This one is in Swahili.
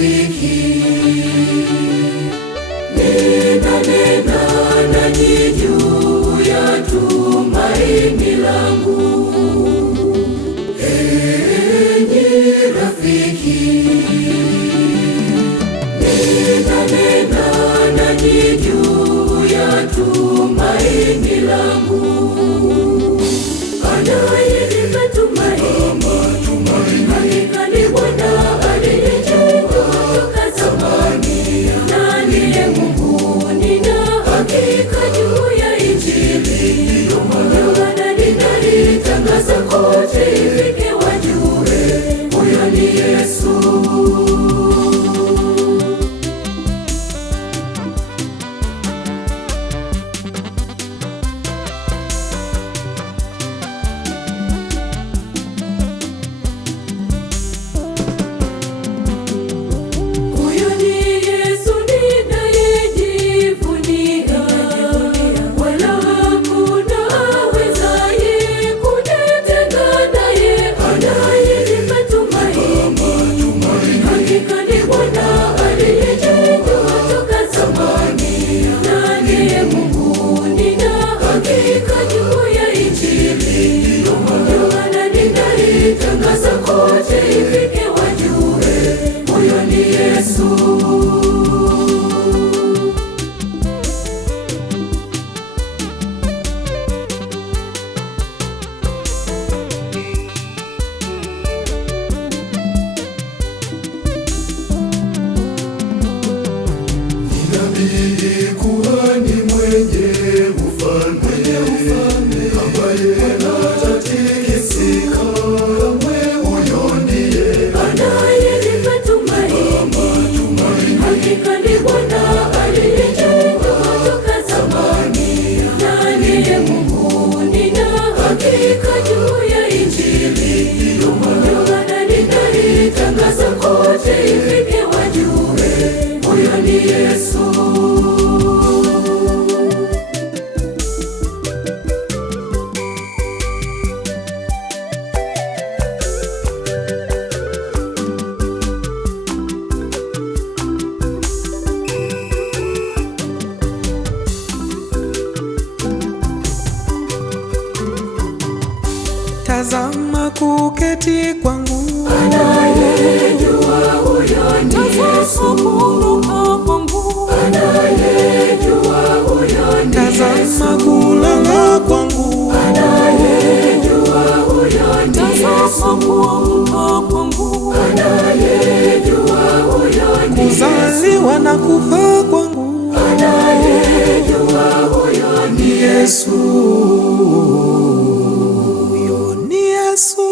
rafiki, nena nanyi juu ya tumaini langu. Enyi rafiki, nena nanyi juu ya tumaini langu. Anayenipa tumaini, hakika ni Bwana aliyenichagua toka zamani, na ndiye Mungu. Nina hakika juu ya Injili, ndio maana ninalitangaza kote, ifike wajue huyo ni Yesu. Tangaza kote, ifike wajue huyo ni Yesu. Nabii kuhani mwenye ufalme, ambaye hatatikisika kamwe, huyo ndiye anayenipa tumaini. Hakika ni Bwana aliyenichagua toka zamani, na ndiye Mungu. Nina hakika juu ya Injili, ndio maana ninalitangaza kote, ifike wajue huyo ni Yesu. Tazama kuketi kwangu, anayejua huyo ni Yesu. Anayejua huyo ni Yesu. Tazama kulala kwangu, anayejua huyo ni Yesu. Anayejua huyo ni Yesu. kuzaliwa na kufa kwangu, anayejua huyo ni Yesu. huyo ni Yesu.